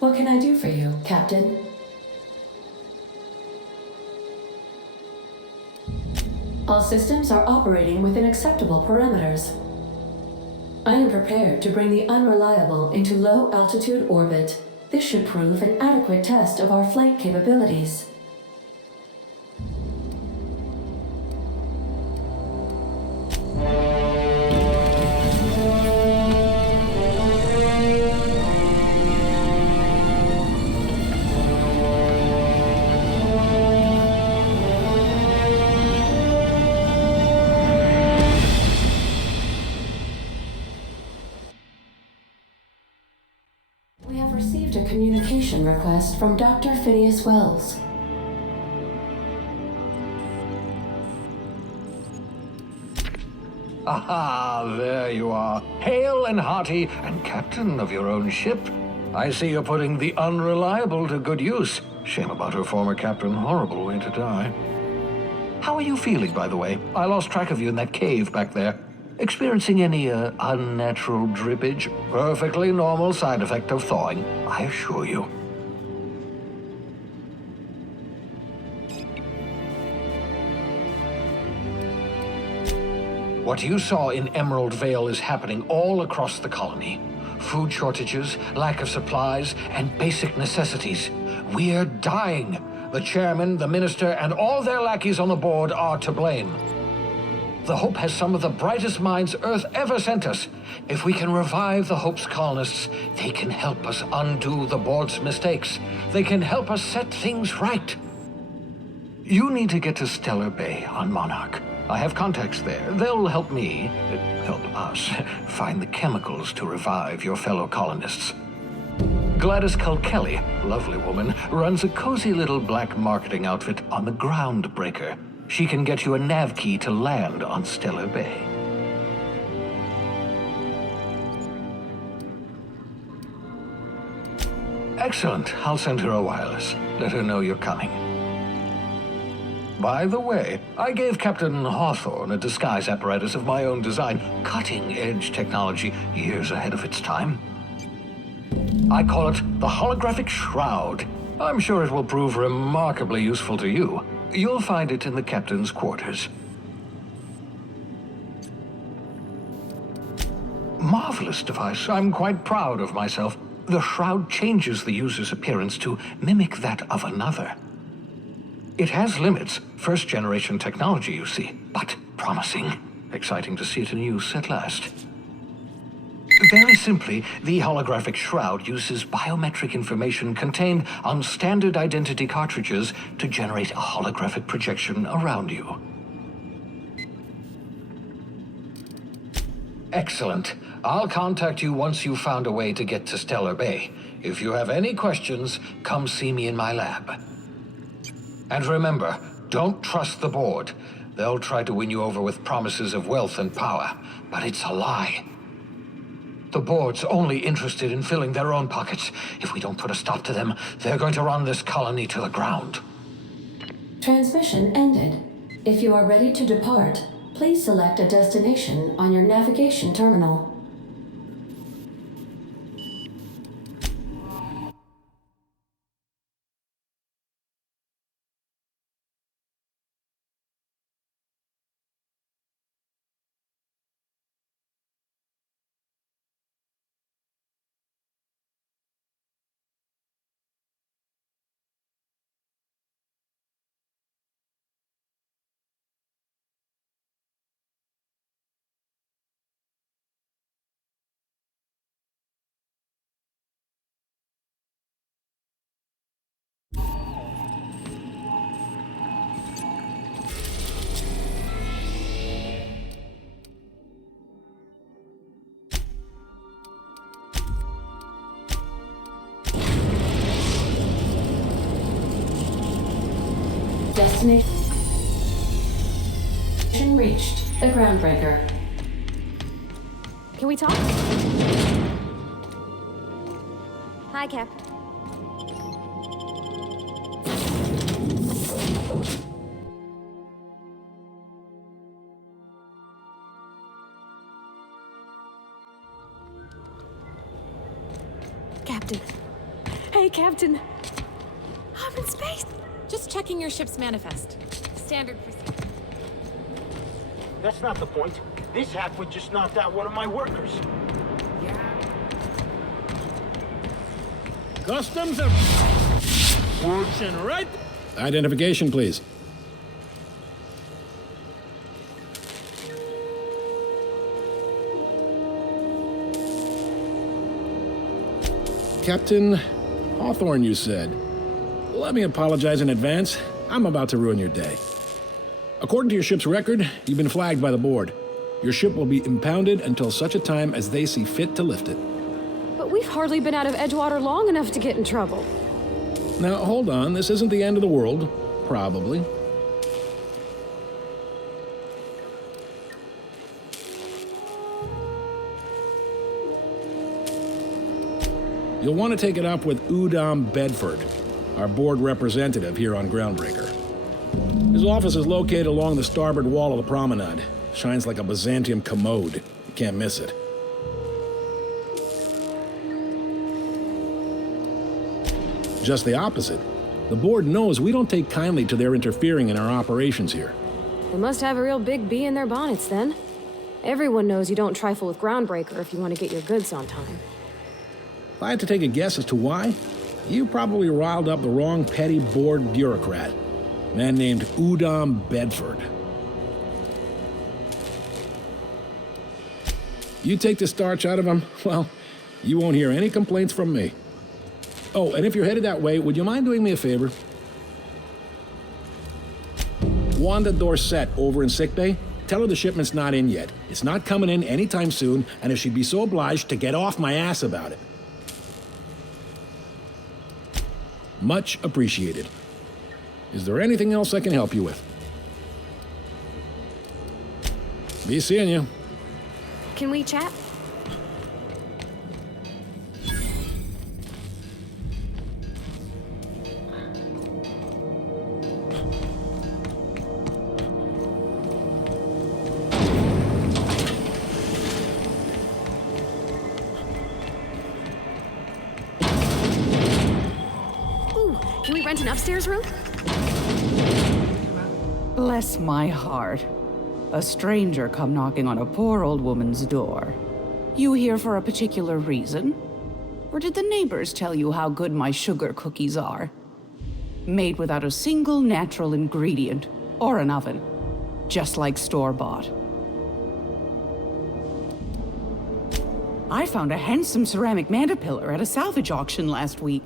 What can I do for you, Captain? All systems are operating within acceptable parameters. I am prepared to bring the unreliable into low-altitude orbit. This should prove an adequate test of our flight capabilities. We have received a communication request from Dr. Phineas Wells. Aha, there you are. Hale and hearty, and captain of your own ship. I see you're putting the unreliable to good use. Shame about her former captain. Horrible way to die. How are you feeling, by the way? I lost track of you in that cave back there. Experiencing any unnatural drippage? Perfectly normal side effect of thawing, I assure you. What you saw in Emerald Vale is happening all across the colony. Food shortages, lack of supplies, and basic necessities. We're dying. The chairman, the minister, and all their lackeys on the board are to blame. The Hope has some of the brightest minds Earth ever sent us. If we can revive the Hope's colonists, they can help us undo the board's mistakes. They can help us set things right. You need to get to Stellar Bay on Monarch. I have contacts there. They'll help help us, find the chemicals to revive your fellow colonists. Gladys Culkelly, lovely woman, runs a cozy little black marketing outfit on the Groundbreaker. She can get you a nav key to land on Stellar Bay. Excellent. I'll send her a wireless. Let her know you're coming. By the way, I gave Captain Hawthorne a disguise apparatus of my own design. Cutting-edge technology, years ahead of its time. I call it the Holographic Shroud. I'm sure it will prove remarkably useful to you. You'll find it in the captain's quarters. Marvelous device. I'm quite proud of myself. The shroud changes the user's appearance to mimic that of another. It has limits. First-generation technology, you see, but promising. Exciting to see it in use at last. Very simply, the holographic shroud uses biometric information contained on standard identity cartridges to generate a holographic projection around you. Excellent. I'll contact you once you've found a way to get to Stellar Bay. If you have any questions, come see me in my lab. And remember, don't trust the board. They'll try to win you over with promises of wealth and power, but it's a lie. The board's only interested in filling their own pockets. If we don't put a stop to them, they're going to run this colony to the ground. Transmission ended. If you are ready to depart, please select a destination on your navigation terminal. Destination reached. The Groundbreaker. Can we talk? Hi, Cap. Captain. Hey, Captain. I'm in space. Just checking your ship's manifest. Standard procedure. That's not the point. This halfwit just knocked out one of my workers. Customs are working right. Identification, please. Captain Hawthorne, you said. Let me apologize in advance. I'm about to ruin your day. According to your ship's record, you've been flagged by the board. Your ship will be impounded until such a time as they see fit to lift it. But we've hardly been out of Edgewater long enough to get in trouble. Now, hold on. This isn't the end of the world. Probably. You'll want to take it up with Udom Bedford, our board representative here on Groundbreaker. His office is located along the starboard wall of the promenade. Shines like a Byzantium commode. You can't miss it. Just the opposite. The board knows we don't take kindly to their interfering in our operations here. They must have a real big bee in their bonnets, then. Everyone knows you don't trifle with Groundbreaker if you want to get your goods on time. If I had to take a guess as to why, you probably riled up the wrong petty board bureaucrat. A man named Udom Bedford. You take the starch out of him, well, you won't hear any complaints from me. Oh, and if you're headed that way, would you mind doing me a favor? Wanda Dorset over in sickbay, tell her the shipment's not in yet. It's not coming in anytime soon, and if she'd be so obliged to get off my ass about it. Much appreciated. Is there anything else I can help you with? Be seeing you. Can we chat? Can we rent an upstairs room? Bless my heart. A stranger come knocking on a poor old woman's door. You here for a particular reason? Or did the neighbors tell you how good my sugar cookies are? Made without a single natural ingredient, or an oven. Just like store-bought. I found a handsome ceramic mandapillar at a salvage auction last week.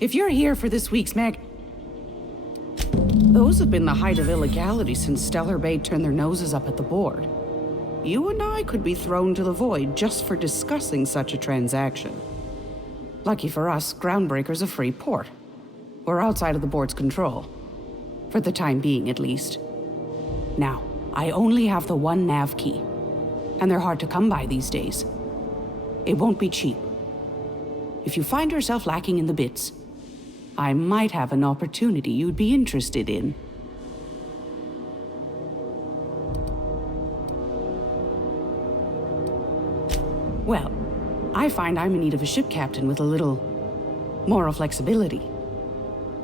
If you're here for this week's those have been the height of illegality since Stellar Bay turned their noses up at the board. You and I could be thrown to the void just for discussing such a transaction. Lucky for us, Groundbreaker's a free port. We're outside of the board's control. For the time being, at least. Now, I only have the one nav key. And they're hard to come by these days. It won't be cheap. If you find yourself lacking in the bits, I might have an opportunity you'd be interested in. Well, I find I'm in need of a ship captain with a little moral flexibility.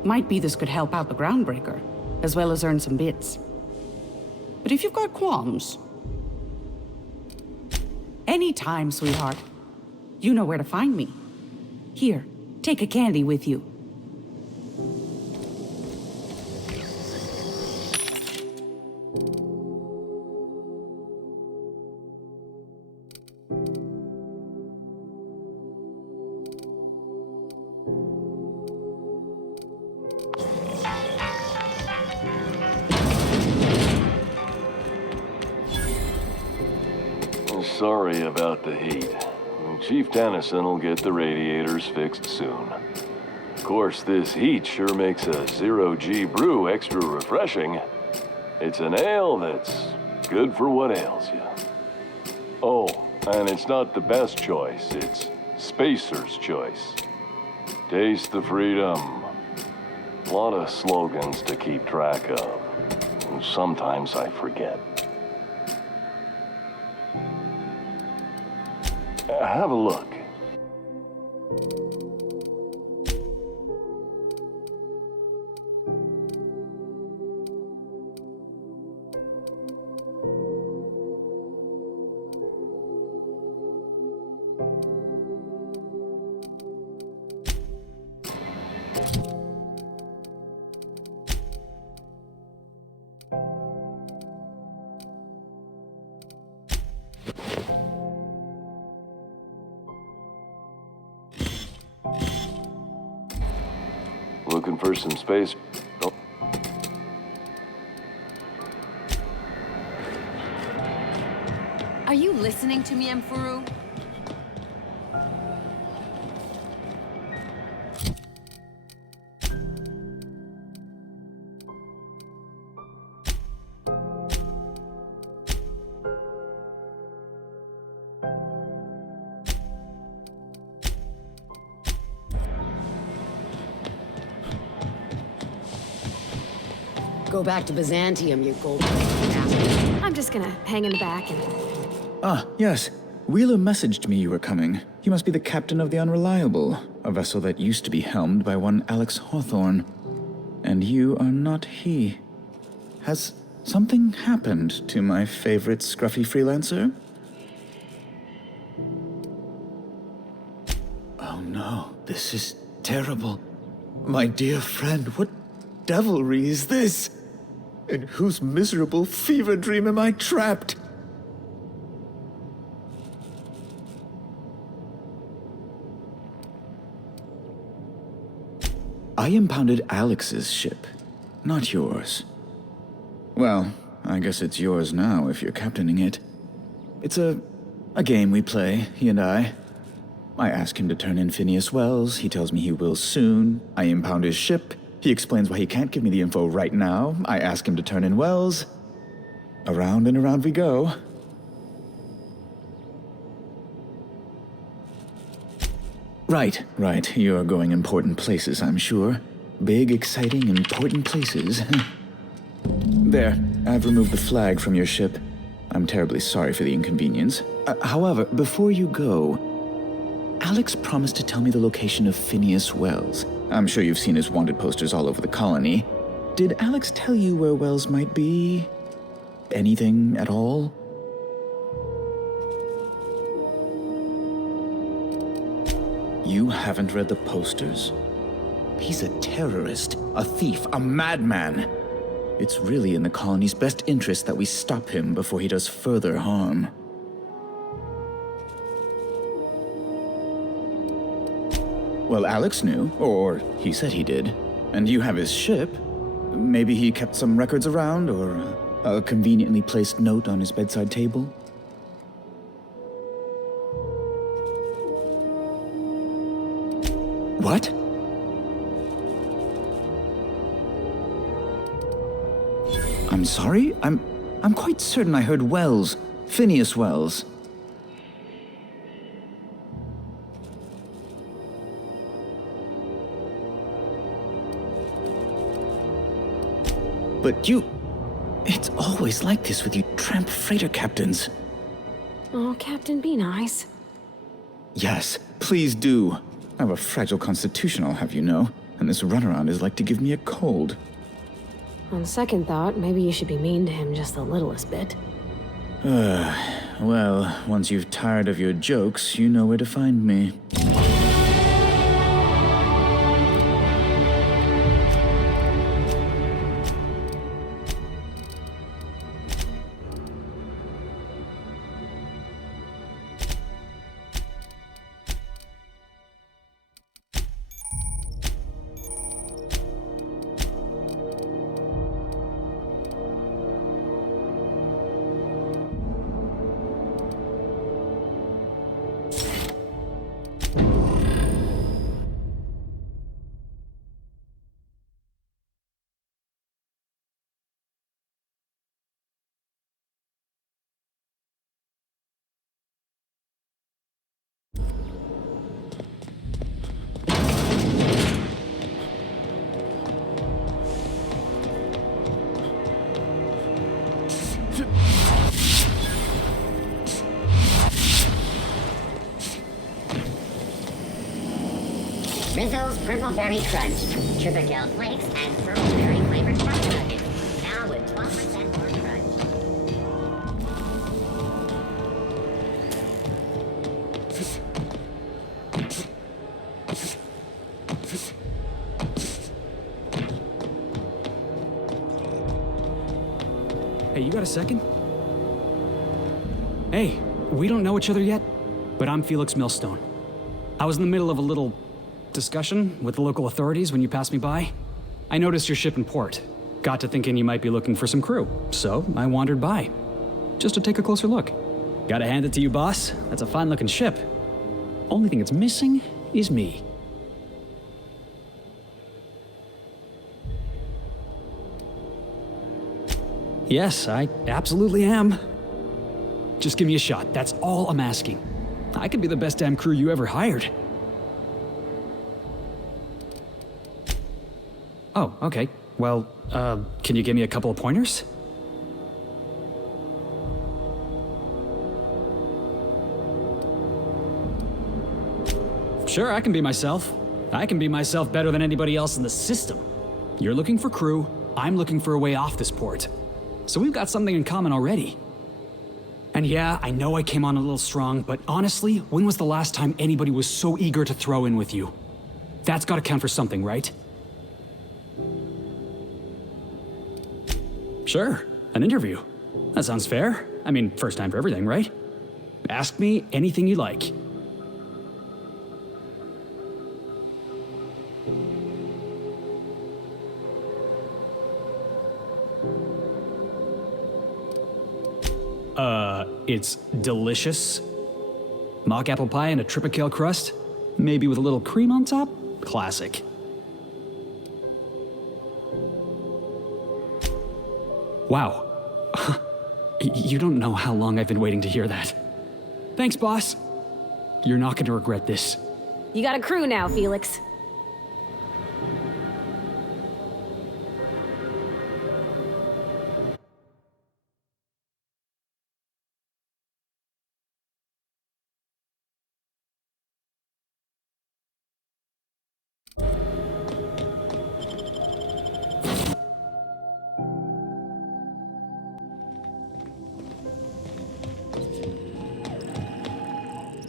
Might be this could help out the Groundbreaker, as well as earn some bits. But if you've got qualms, anytime, sweetheart. You know where to find me. Here, take a candy with you. Sorry about the heat. Chief Tennyson will get the radiators fixed soon. Of course, this heat sure makes a zero-G brew extra refreshing. It's an ale that's good for what ails you. Oh, and it's not the best choice. It's Spacer's choice. Taste the freedom. A lot of slogans to keep track of. Sometimes I forget. Have a look. Looking for some space? Oh. Are you listening to me, Emfuru? Go back to Byzantium, you gold. I'm just gonna hang in the back and... Ah, yes. Wheeler messaged me you were coming. You must be the captain of the Unreliable, a vessel that used to be helmed by one Alex Hawthorne. And you are not he. Has something happened to my favorite scruffy freelancer? Oh no, this is terrible. My dear friend, what devilry is this? In whose miserable fever dream am I trapped? I impounded Alex's ship, not yours. Well, I guess it's yours now if you're captaining it. It's a game we play, he and I. I ask him to turn in Phineas Wells, he tells me he will soon. I impound his ship. He explains why he can't give me the info right now. I ask him to turn in Wells. Around and around we go. Right. You're going important places, I'm sure. Big, exciting, important places. There, I've removed the flag from your ship. I'm terribly sorry for the inconvenience. However, before you go, Alex promised to tell me the location of Phineas Wells. I'm sure you've seen his wanted posters all over the colony. Did Alex tell you where Wells might be? Anything at all? You haven't read the posters? He's a terrorist, a thief, a madman. It's really in the colony's best interest that we stop him before he does further harm. Well, Alex knew, or he said he did. And you have his ship. Maybe he kept some records around, or a conveniently placed note on his bedside table. What? I'm sorry? I'm quite certain I heard Wells. Phineas Wells. But you... It's always like this with you tramp freighter captains. Oh, Captain, be nice. Yes, please do. I have a fragile constitution, I'll have you know, and this runaround is like to give me a cold. On second thought, maybe you should be mean to him just the littlest bit. Well, once you've tired of your jokes, you know where to find me. Rizzo's Purple Berry Crunch, Triple Flakes, and Purple Berry flavored chocolate nuggets. Now with 12% more crunch. Hey, you got a second? Hey, we don't know each other yet, but I'm Felix Millstone. I was in the middle of a little discussion with the local authorities when you passed me by. I noticed your ship in port. Got to thinking you might be looking for some crew, so I wandered by, just to take a closer look. Gotta hand it to you, boss. That's a fine-looking ship. Only thing it's missing is me. Yes, I absolutely am. Just give me a shot. That's all I'm asking. I could be the best damn crew you ever hired. Oh, okay. Well, can you give me a couple of pointers? Sure, I can be myself. I can be myself better than anybody else in the system. You're looking for crew, I'm looking for a way off this port. So we've got something in common already. And yeah, I know I came on a little strong, but honestly, when was the last time anybody was so eager to throw in with you? That's gotta count for something, right? Sure, an interview. That sounds fair. I mean, first time for everything, right? Ask me anything you like. It's delicious. Mock apple pie and a tripicale crust, maybe with a little cream on top? Classic. Wow. You don't know how long I've been waiting to hear that. Thanks, boss. You're not going to regret this. You got a crew now, Felix.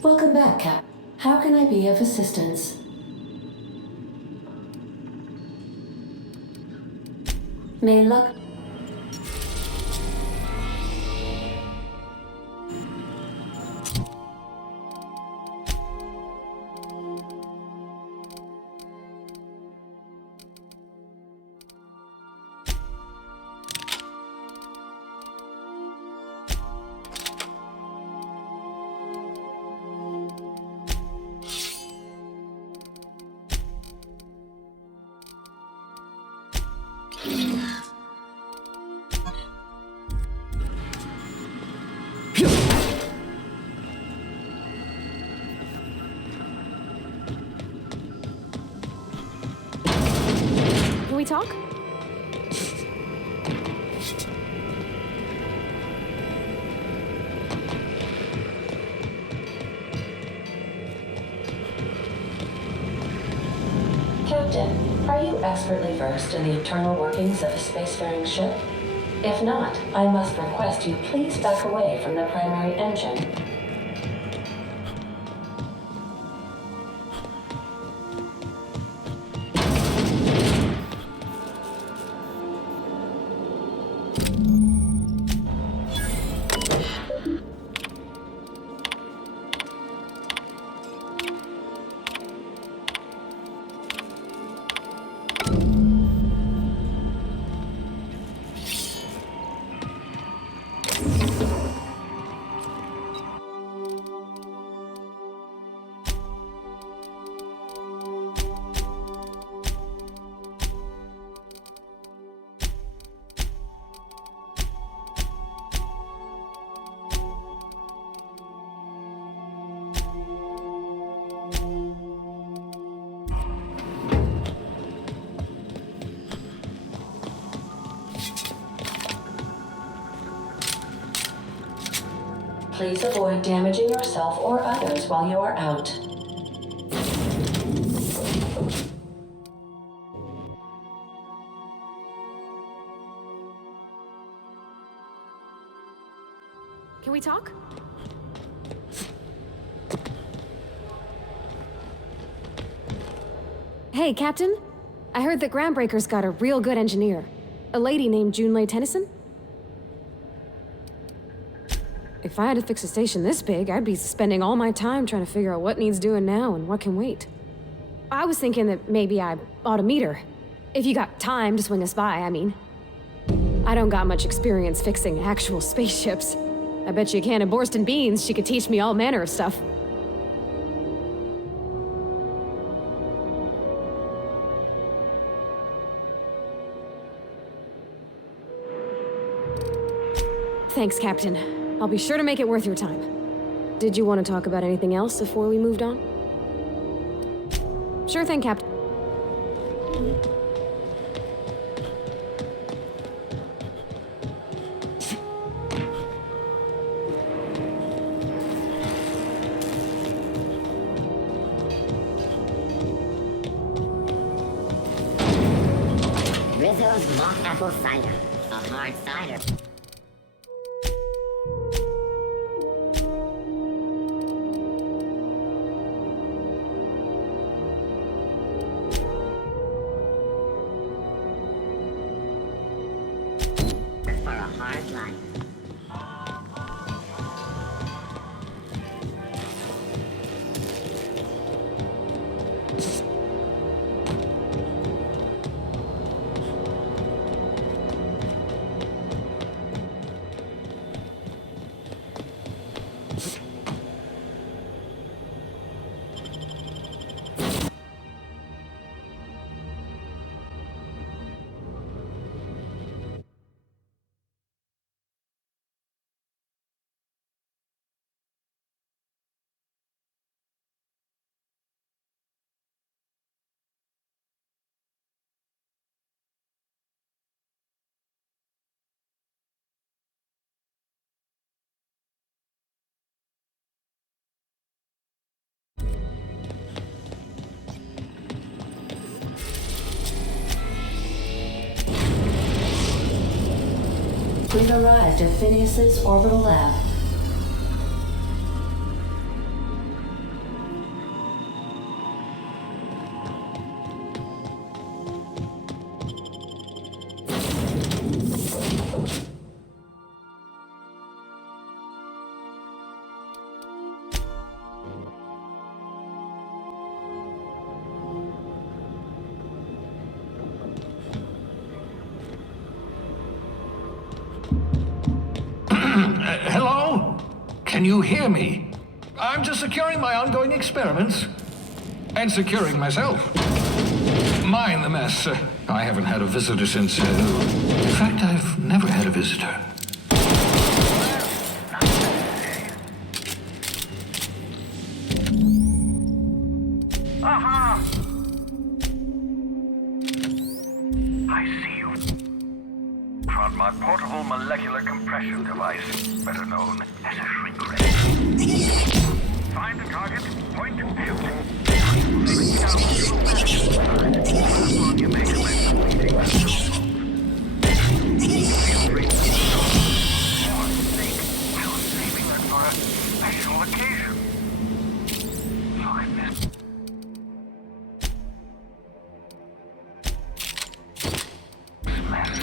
Welcome back, Cap. How can I be of assistance? May luck... Can we talk? Captain, are you expertly versed in the internal workings of a spacefaring ship? If not, I must request you please back away from the primary engine. Please avoid damaging yourself or others while you are out. Can we talk? Hey, Captain. I heard that Groundbreaker's got a real good engineer. A lady named Junlei Tennyson? If I had to fix a station this big, I'd be spending all my time trying to figure out what needs doing now and what can wait. I was thinking that maybe I ought to meet her. If you got time to swing us by, I mean. I don't got much experience fixing actual spaceships. I bet you a can of Borston beans she could teach me all manner of stuff. Thanks, Captain. I'll be sure to make it worth your time. Did you want to talk about anything else before we moved on? Sure thing, Captain. Rizzo's mock apple cider. A hard cider. For a hard life. We've arrived at Phineas's orbital lab. Hello? Can you hear me? I'm just securing my ongoing experiments. And securing myself. Mind the mess. I haven't had a visitor since... in fact, I've never had a visitor. Aha! I see you. From my portable molecular compression device, better known as a shrink ray. Find the target, point and shoot. You may commence bleeding. Feel free to for sake, I was saving that for a special occasion. Look at this. Mess.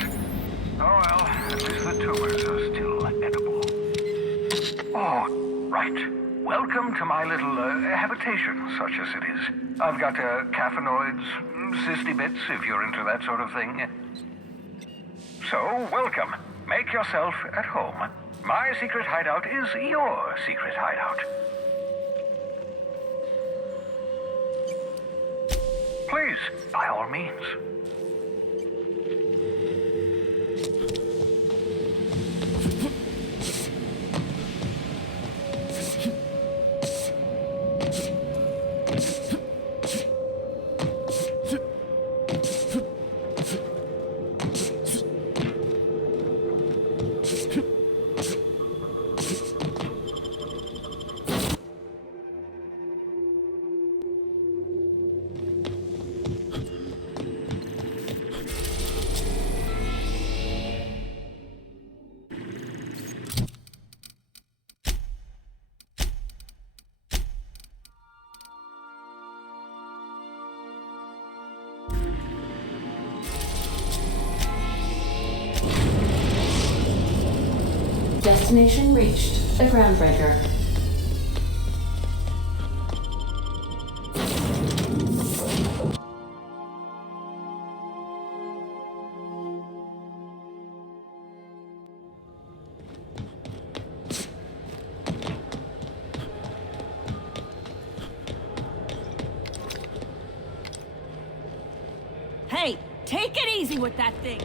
Oh well, at least the tumors are still edible. Oh, right. Welcome to my little habitation, such as it is. I've got caffeinoids, cysty bits, if you're into that sort of thing. So, welcome. Make yourself at home. My secret hideout is your secret hideout. Please, by all means. Destination reached. The groundbreaker. Hey, take it easy with that thing.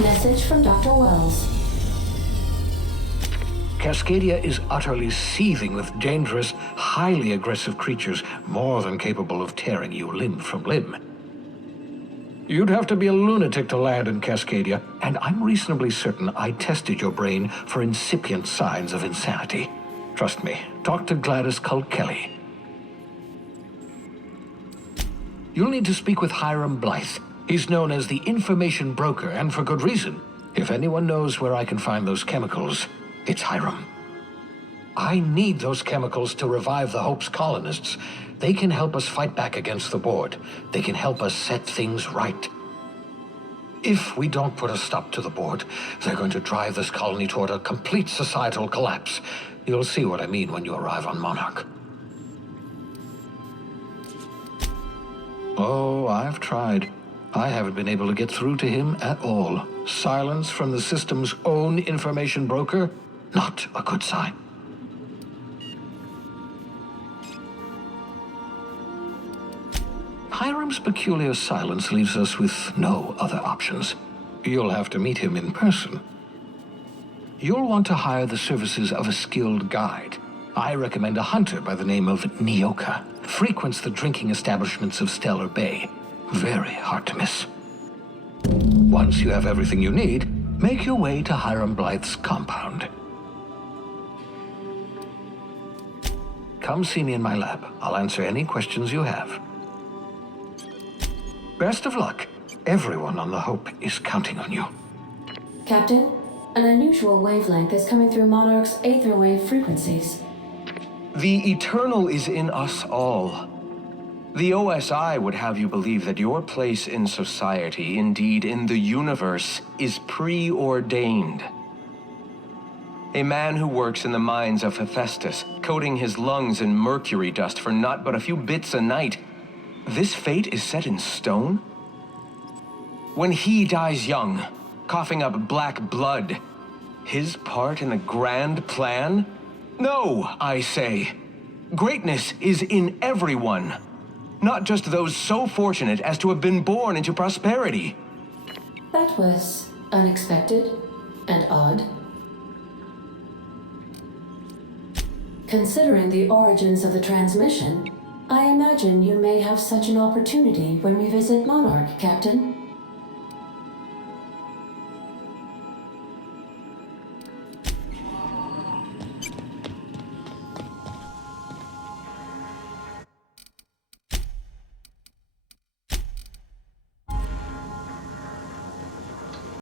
Message from Dr. Wells. Cascadia is utterly seething with dangerous, highly aggressive creatures more than capable of tearing you limb from limb. You'd have to be a lunatic to land in Cascadia, and I'm reasonably certain I tested your brain for incipient signs of insanity. Trust me, talk to Gladys Culkelly. You'll need to speak with Hiram Blythe. He's known as the information broker, and for good reason. If anyone knows where I can find those chemicals, it's Hiram. I need those chemicals to revive the Hope's colonists. They can help us fight back against the board. They can help us set things right. If we don't put a stop to the board, they're going to drive this colony toward a complete societal collapse. You'll see what I mean when you arrive on Monarch. Oh, I've tried. I haven't been able to get through to him at all. Silence from the system's own information broker? Not a good sign. Hiram's peculiar silence leaves us with no other options. You'll have to meet him in person. You'll want to hire the services of a skilled guide. I recommend a hunter by the name of Nyoka. Frequents the drinking establishments of Stellar Bay. Very hard to miss. Once you have everything you need, make your way to Hiram Blythe's compound. Come see me in my lab. I'll answer any questions you have. Best of luck. Everyone on the Hope is counting on you. Captain, an unusual wavelength is coming through Monarch's aether wave frequencies. The eternal is in us all. The OSI would have you believe that your place in society, indeed in the universe, is preordained. A man who works in the mines of Hephaestus, coating his lungs in mercury dust for not but a few bits a night. This fate is set in stone? When he dies young, coughing up black blood, his part in the grand plan? No, I say. Greatness is in everyone. Not just those so fortunate as to have been born into prosperity. That was unexpected and odd. Considering the origins of the transmission, I imagine you may have such an opportunity when we visit Monarch, Captain.